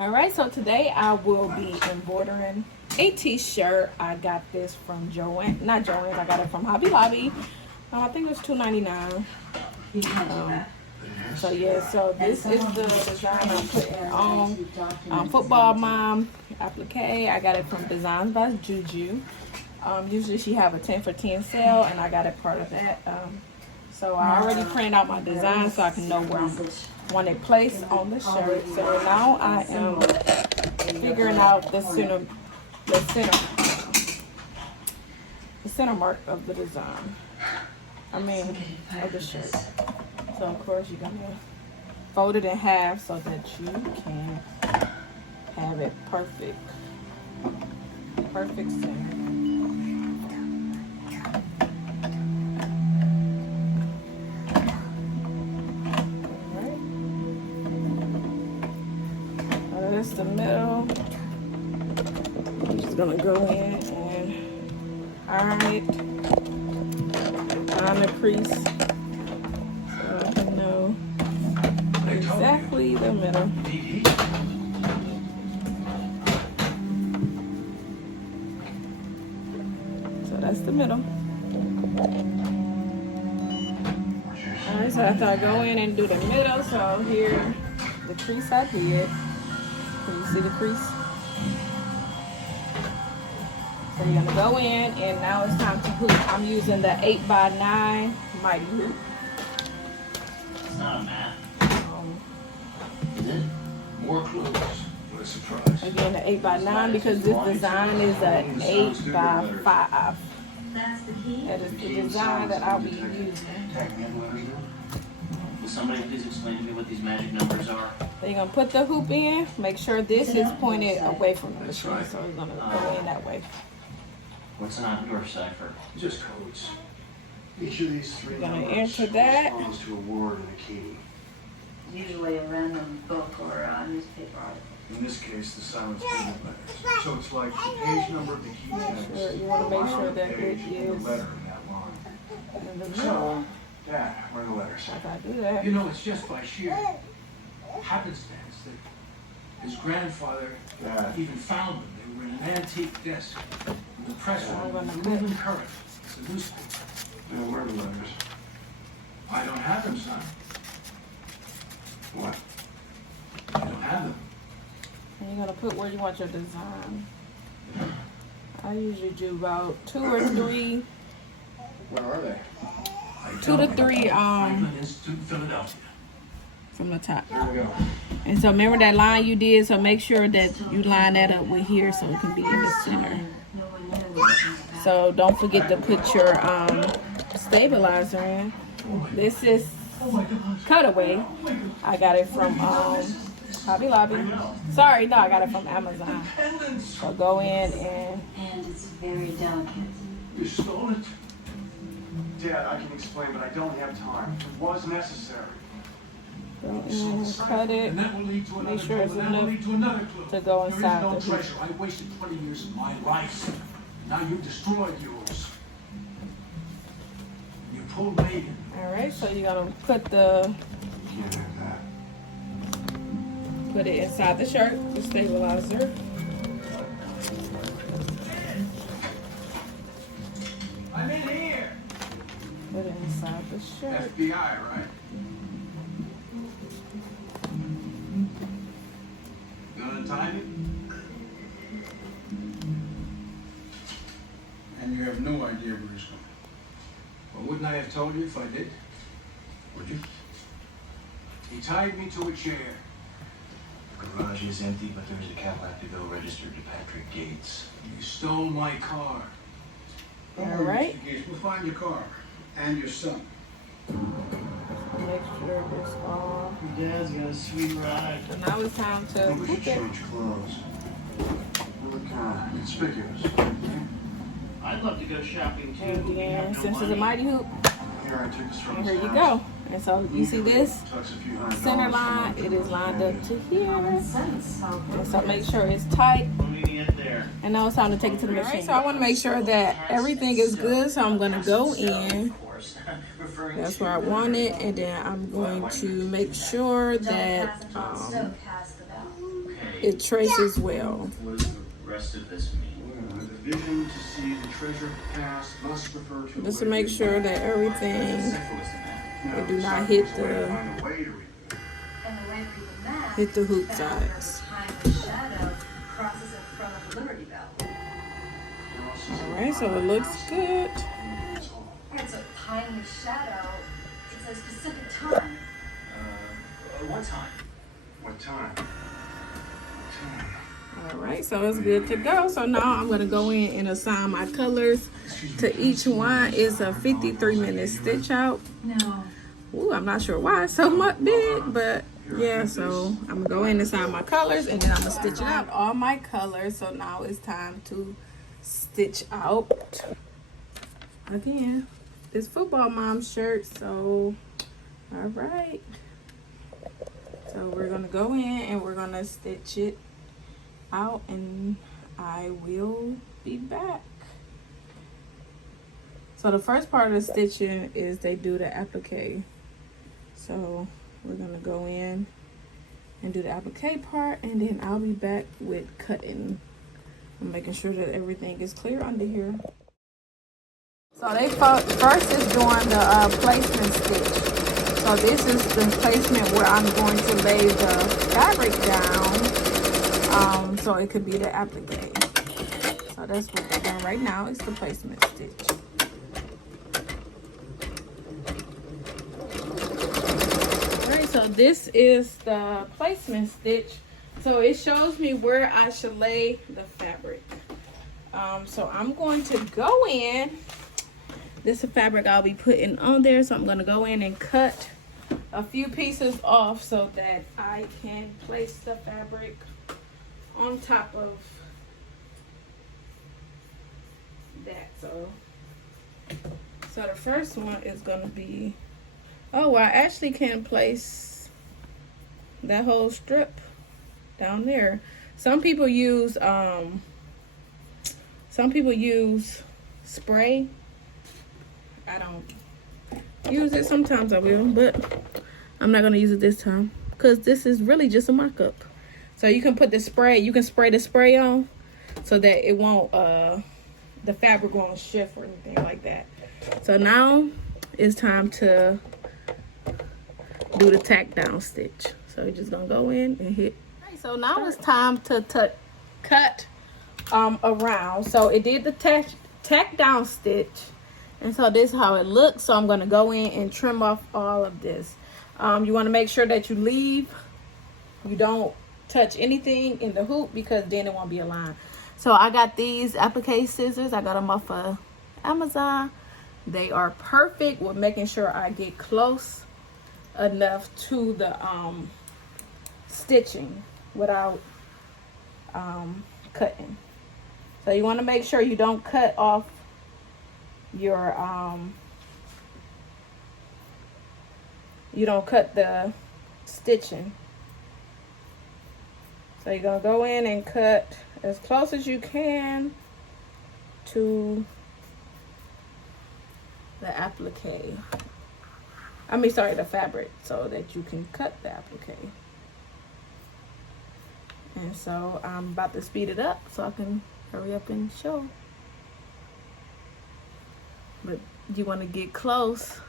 All right, so today I will be embroidering a t-shirt. I got this from Joanne, not Joanne, I got it from Hobby Lobby. I think it was $2.99. So yeah, so this is the design I'm putting on Football Mom Applique. I got it from Designs by Juju. Usually she have a 10 for 10 sale, and I got it part of that. So I already printed out my design so I can know where I want it placed on the shirt. So now I am figuring out the center mark of the design. Of the shirt. So of course you're gonna fold it in half so that you can have it perfect center. That's the middle. I'm just gonna go in and find the crease so I can know exactly the middle. So that's the middle. Alright, so after I go in and do the middle, so here the crease I did. Can you see the crease? So you're gonna go in, and now it's time to hoop. I'm using the 8x9 mighty hoop. It's not a mat. Is it? More clues. What a surprise. Again, the 8x9 because this design is an 8x5. That's the key. That is the design that I'll be using. Will somebody please explain to me what these magic numbers are? So you're gonna put the hoop in. Make sure this is pointed away from the machine, so it's gonna go in that way. What's an outdoor cipher? Just codes. Each of these three You're gonna numbers enter that. corresponds to a word and a key. Usually a random book or a newspaper article. In this case, the silence payment letters. So it's like the page number of the key text. You want to make sure that it page and is the letter in that line. in the So, middle. Dad, where are the letters? I gotta do that. You know, it's just by sheer happenstance that his grandfather Dad. even found them. They were in an antique desk with the press I'm on gonna them. put- Living current. It's a newspaper. Yeah, where are the letters? I don't have them, son. What? I don't have them. And you're gonna put where you want your design. I usually do about 2 or 3, Where are they? 2 to 3 Franklin Institute, Philadelphia. from the top. Here we go. And so remember that line you did, so make sure that you line that up with here so it can be in the center. No one knew what it was about. So don't forget to put your stabilizer in. This is cutaway. I got it from Hobby Lobby. Sorry, no, I got it from Amazon. So go in and And it's very delicate. You stole it? Dad, I can explain, but I don't have time. It was necessary. go in and cut it And that will lead to another Make sure clue. it's And that will enough lead to another clue. to go There is inside no the hoop. treasure. I wasted 20 years of my life. Now you've destroyed yours. You pulled Megan. All right, so you're gonna put Can't have that. it inside the shirt, the stabilizer. I'm in here. Put it inside the shirt. FBI, right? Gonna untie me? And you have no idea where he's going. Well, wouldn't I have told you if I did? Would you? He tied me to a chair. The garage is empty, but there is a Cadillac DeVille registered to Patrick Gates. He stole my car. Don't All worry, right. Mr. Gates. We'll find your car and your son. Make sure it's all. Your dad's got a sweet ride. So now it's time to I think we should hoop it. change clothes. You look conspicuous. I'd love to go shopping too, And but we then have no since it's a money. mighty hoop, Here, I took this from and his here you house. go. And so you see this Tucks a few $100 center from line, my it is lined up to here. Common sense. So And so make sure it's tight. Let me get there. And now it's time to take it to the machine. So I want to make sure that everything is good. So I'm going to go in. Of course. Referring That's to where I want it. And then I'm going to make sure that Don't pass the bell. Okay, it traces well. What does the rest of this mean? Well, the vision to see the treasure of the past must refer to Just to make sure that everything, Syphilis in that. it do not hit the And the way to read the map, hit the hoop fabric sides. behind the shadow crosses in front of the Liberty Bell. Alright, so it looks good. It's a timeless shadow. It's a specific time. What time? What time? Alright, so it's good to go. So now I'm going to go in and assign my colors to each one. It's a 53-minute stitch out. No. Ooh, I'm not sure why it's so much big, but yeah, so I'm going to go in and assign my colors and then I'm going to stitch it out. All my colors, so now it's time to stitch out again this football mom shirt. So all right, so we're gonna go in and we're gonna stitch it out and I will be back. So the first part of the stitching is they do the applique, so we're gonna go in and do the applique part and then I'll be back with cutting. I'm making sure that everything is clear under here. So they first is doing the placement stitch. So this is the placement where I'm going to lay the fabric down, so it could be the applique. So that's what we're doing right now. It's the placement stitch. All right, so this is the placement stitch. So it shows me where I should lay the fabric. So I'm going to go in. This is fabric I'll be putting on there. So I'm going to go in and cut a few pieces off so that I can place the fabric on top of that. So the first one is going to be, oh, I actually can place that whole strip down there. Some people use spray. I don't use it. Sometimes I will, but I'm not gonna use it this time because this is really just a mock-up. So you can put the spray, you can spray the spray on so that it won't the fabric won't shift or anything like that. So now it's time to do the tack down stitch. So you're just gonna go in and hit. So now it's time to cut around. So it did the tack down stitch, and so this is how it looks. So I'm going to go in and trim off all of this. You want to make sure that you don't touch anything in the hoop because then it won't be aligned. So I got these applique scissors. I got them off of Amazon. They are perfect with making sure I get close enough to the stitching without cutting. So you want to make sure you don't cut off your you don't cut the stitching. So you're gonna go in and cut as close as you can to the applique. The fabric, so that you can cut the applique. And so I'm about to speed it up so I can hurry up and show. But you want to get close.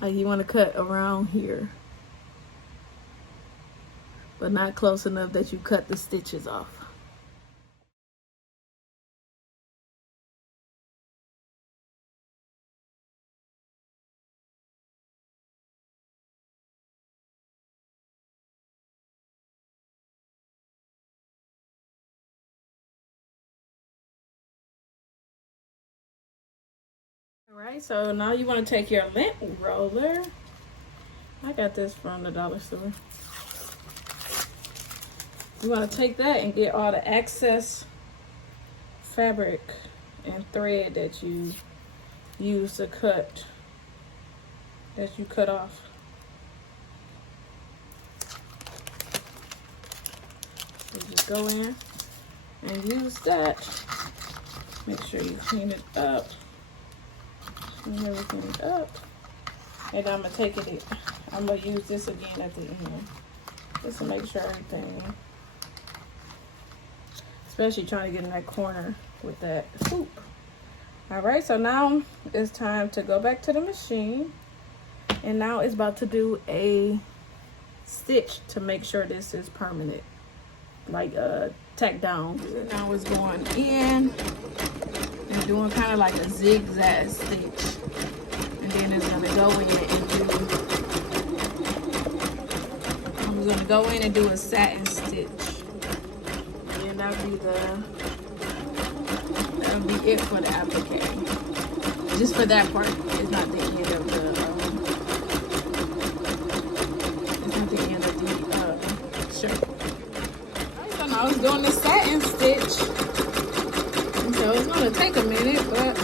Like you want to cut around here, but not close enough that you cut the stitches off. Alright, so now you want to take your lint roller. I got this from the dollar store. You want to take that and get all the excess fabric and thread that you use to cut, that you cut off. So just go in and use that. Make sure you clean it up. Clean everything up. And I'm gonna take it, I'm gonna use this again at the end. just to make sure everything, especially trying to get in that corner with that hoop. All right, so now it's time to go back to the machine, and now it's about to do a stitch to make sure this is permanent, like tack down. So now it's going in and doing kind of like a zigzag stitch, and then it's gonna go in and do, I'm gonna go in and do a satin stitch, and that'll be it for the applique. Just for that part, it's not the end of the shirt. Alright, so now it's doing the satin stitch. And so it's gonna take a minute, but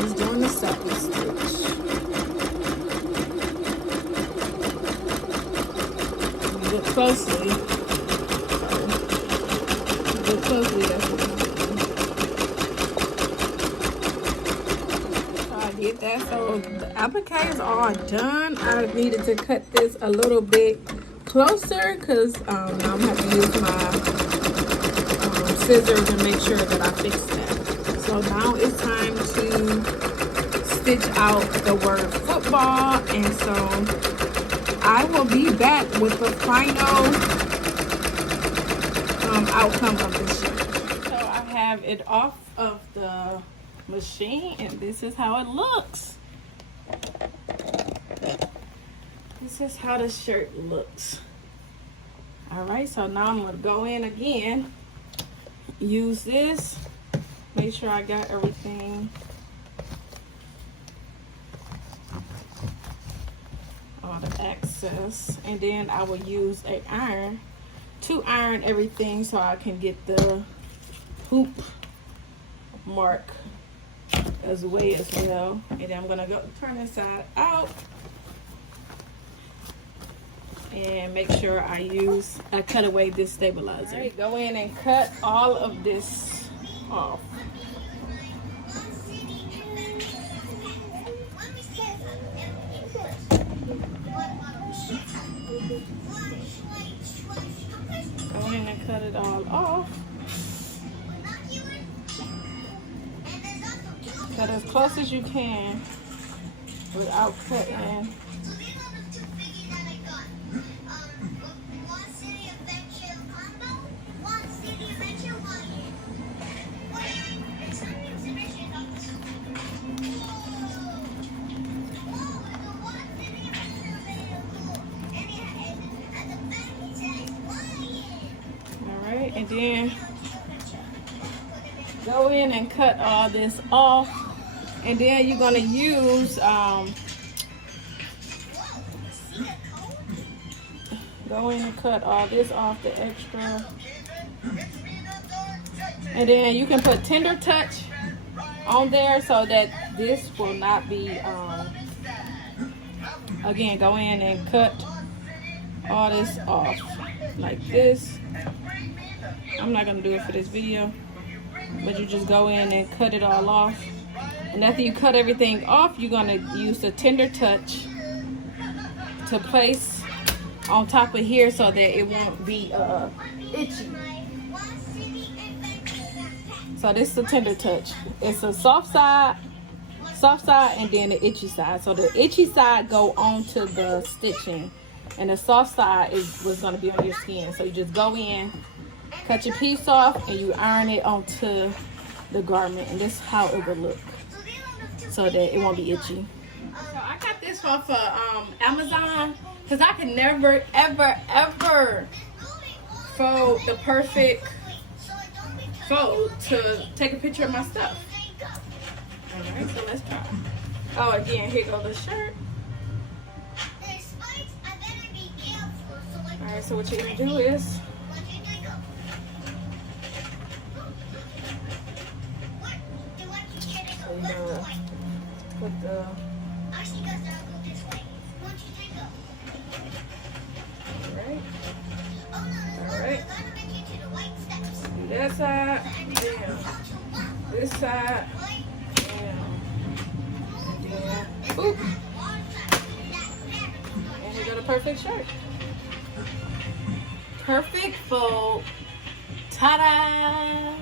it's doing the satin stitch. Look closely. Look closely, that's what it's doing. So I did that. So the applique is all done. I needed to cut this a little bit closer because now I'm gonna have to use my scissors and make sure that I fix that. So now it's time to stitch out the word football, and so I will be back with the final outcome of this shirt. So I have it off of the machine, and this is how it looks. This is how the shirt looks. All right, so now I'm gonna go in again, use this, make sure I got everything all the excess, and then I will use an iron to iron everything so I can get the hoop mark as well. And then I'm gonna go turn this side out and make sure I cut away this stabilizer. All right, go in and cut all of this off. Go in and cut it all off. Cut as close as you can without cutting. And then go in and cut all this off, and then you're going to use go in and cut all this off, the extra, and then you can put tender touch on there so that this will not be again, go in and cut all this off like this. I'm not gonna do it for this video, but you just go in and cut it all off, and after you cut everything off, you're gonna use the tender touch to place on top of here so that it won't be itchy. So this is the tender touch. It's a soft side, and then the itchy side. So the itchy side go onto the stitching, and the soft side is what's gonna be on your skin. So you just go in, cut your piece off, and you iron it onto the garment, and this is how it will look so that it won't be itchy. So I got this off of Amazon because I can never ever fold the perfect fold to take a picture of my stuff. Alright, so let's try. Oh, again, here goes the shirt. Alright, so what you're gonna do is put the alright. Do that side, down. This side, down. Down. Oop. And you got a perfect shirt. perfect fold. Ta-da!